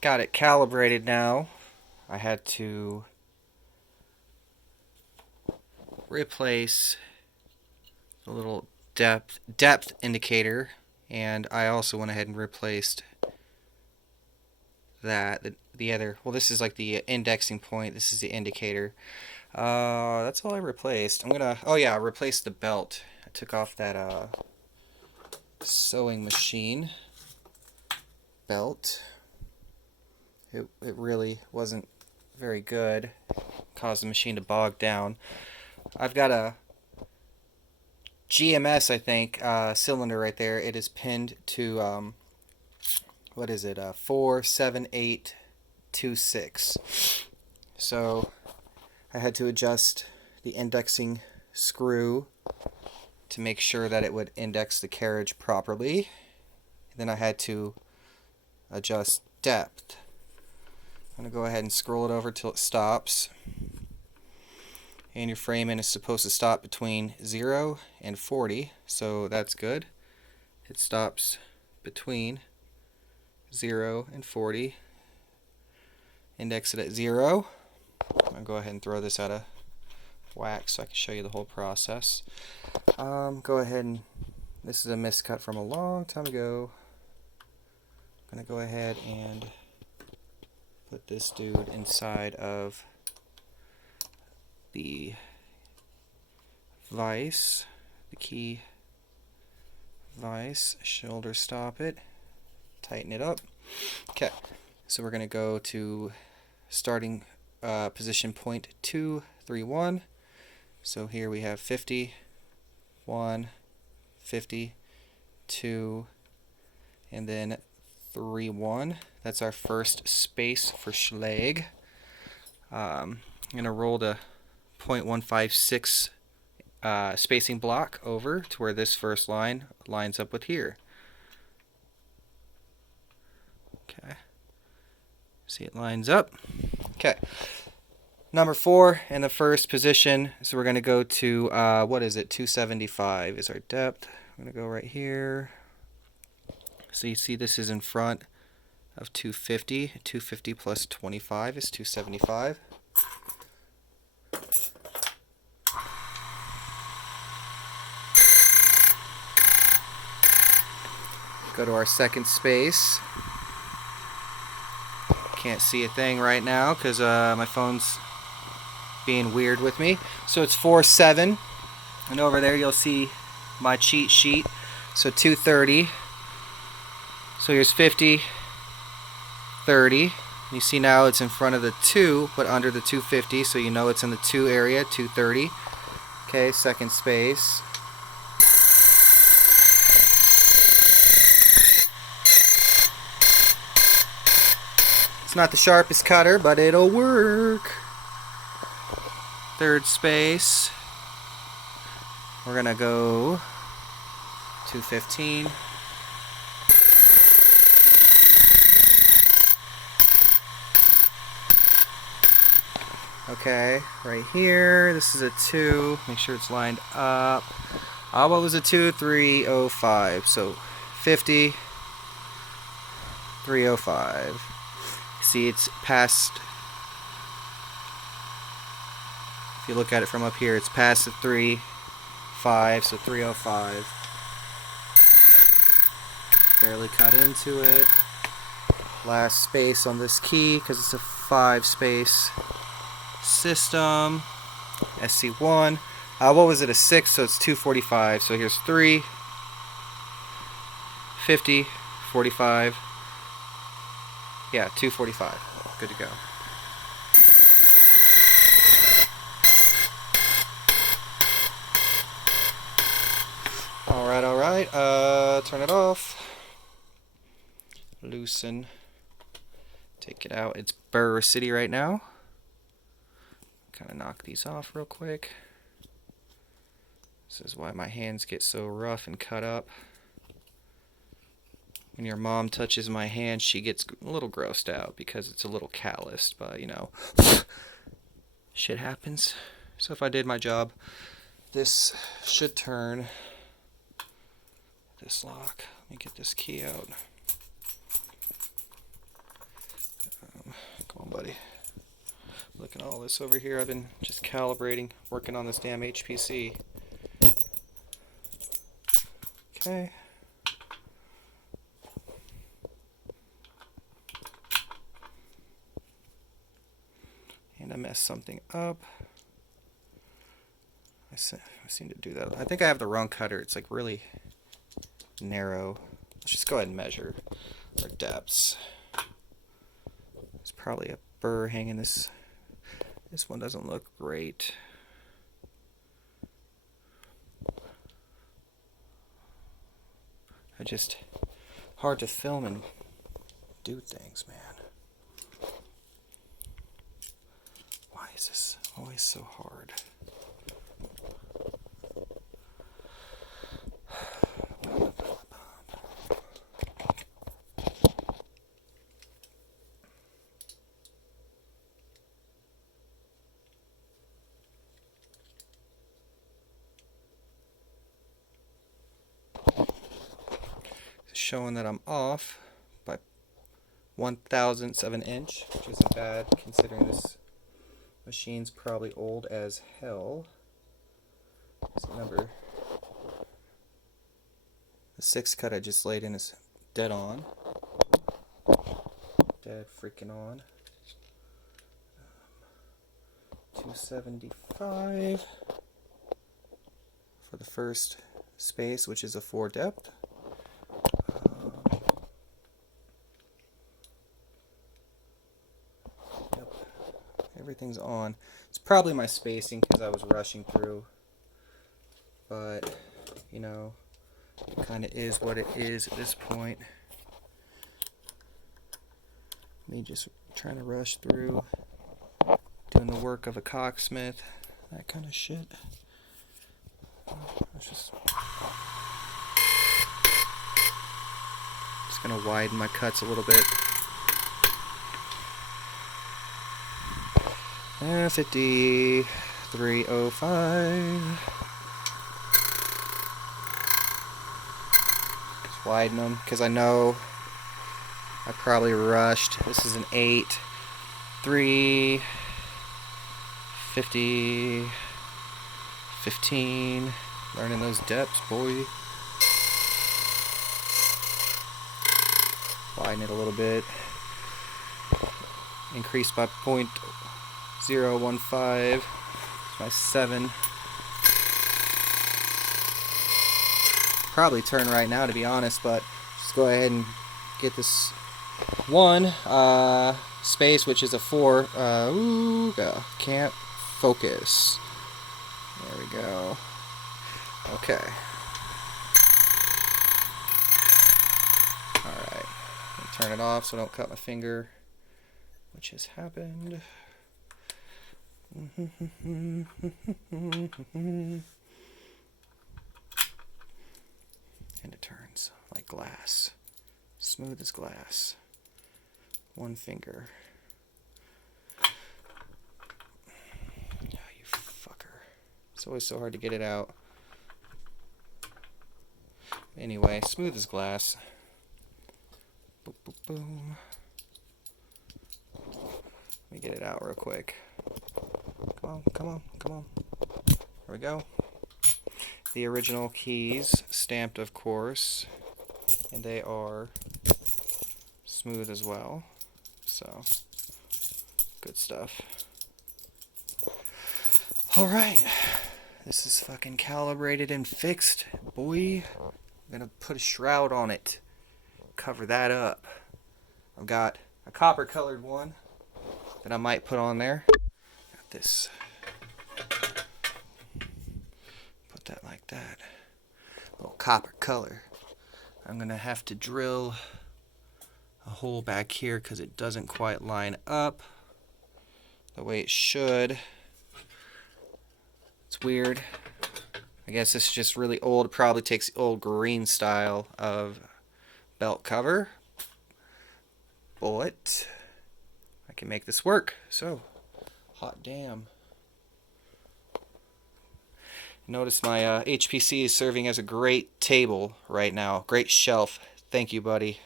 got it calibrated now. I had to replace the little depth indicator, and I also went ahead and replaced the other. Well, this is like the indexing point. This is the indicator. That's all I replaced. Oh yeah, I replaced the belt. I took off that sewing machine belt. It really wasn't very good. Caused the machine to bog down. I've got a GMS, I think, cylinder right there. It is pinned to what is it? 47826. So I had to adjust the indexing screw to make sure that it would index the carriage properly. Then I had to adjust depth. I'm going to go ahead and scroll it over till it stops. And your Framon is supposed to stop between 0 and 40, so that's good. It stops between 0 and 40. Index it at 0. I'm going to go ahead and throw this out of whack so I can show you the whole process. Go ahead and, this is a miscut from a long time ago. I'm going to go ahead and put this dude inside of the vise, the key vise, shoulder stop it, tighten it up. Okay, so we're going to go to starting position point 231. So here we have 50, 1, 50, 2, and then 3, 1. That's our first space for Schlag. I'm going to roll the 0.156 spacing block over to where this first line lines up with here. Okay. See, it lines up. Okay. Number 4 in the first position. So we're going to go to, what is it? 275 is our depth. I'm going to go right here. So you see this is in front of 250. 250 plus 25 is 275. Go to our second space. Can't see a thing right now because my phone's being weird with me. So it's 4-7, and over there you'll see my cheat sheet. So 230. So here's 50, 30. You see now it's in front of the 2, but under the 250, so you know it's in the 2 area, 230. Okay, second space. It's not the sharpest cutter, but it'll work. Third space. We're gonna go 215. Okay, right here, this is a 2. Make sure it's lined up. What was a 2? 305. So 50, 305. See, it's past, if you look at it from up here, it's past the 3.5, so 305. Barely cut into it. Last space on this key, because it's a 5-space system. SC1. What was it? A 6, so it's 245. So here's 3, 50, 45. Yeah, 245. Good to go. Alright, alright. Turn it off. Loosen. Take it out. It's Burr City right now. Kind of knock these off real quick. This is why my hands get so rough and cut up. When your mom touches my hand, she gets a little grossed out because it's a little calloused, but you know, shit happens. So if I did my job, this should turn. This lock. Let me get this key out. buddy. Look at all this over here. I've been just calibrating, working on this damn HPC. Okay. And I messed something up. I seem to do that. I think I have the wrong cutter. It's like really narrow. Let's just go ahead and measure our depths. There's probably a burr hanging this. This one doesn't look great. Hard to film and do things, man. Why is this always so hard? Showing that I'm off by 1/1000th of an inch, which isn't bad considering this machine's probably old as hell. So remember, the 6 cut I just laid in is dead on. Dead freaking on. 275 for the first space, which is a 4 depth. Everything's on. It's probably my spacing because I was rushing through, but you know, it kind of is what it is at this point. Me just trying to rush through, doing the work of a cocksmith, that kind of shit. Just gonna widen my cuts a little bit. 5305. Just widen them because I know I probably rushed. This is an 8, 3, 50, 15. Learning those depths, boy. Widen it a little bit. Increase by 0.015. It's my 7. Probably turn right now, to be honest, but just go ahead and get this one space, which is a 4. Can't focus. There we go. Okay. Alright. Turn it off so I don't cut my finger, which has happened. And it turns like glass. Smooth as glass. One finger. Oh, you fucker. It's always so hard to get it out. Anyway, smooth as glass. Boom, boom, boom. Let me get it out real quick. Come on, come on, come on. There we go. The original keys, stamped of course, and they are smooth as well. So, good stuff. Alright, this is fucking calibrated and fixed, boy. I'm gonna put a shroud on it, cover that up. I've got a copper colored one that I might put on there. Got this. Put that like that. A little copper color. I'm gonna have to drill a hole back here because it doesn't quite line up the way it should. It's weird. I guess this is just really old. It probably takes the old green style of belt cover. But I can make this work. So, hot damn. Notice my HPC is serving as a great table right now. Great shelf. Thank you, buddy.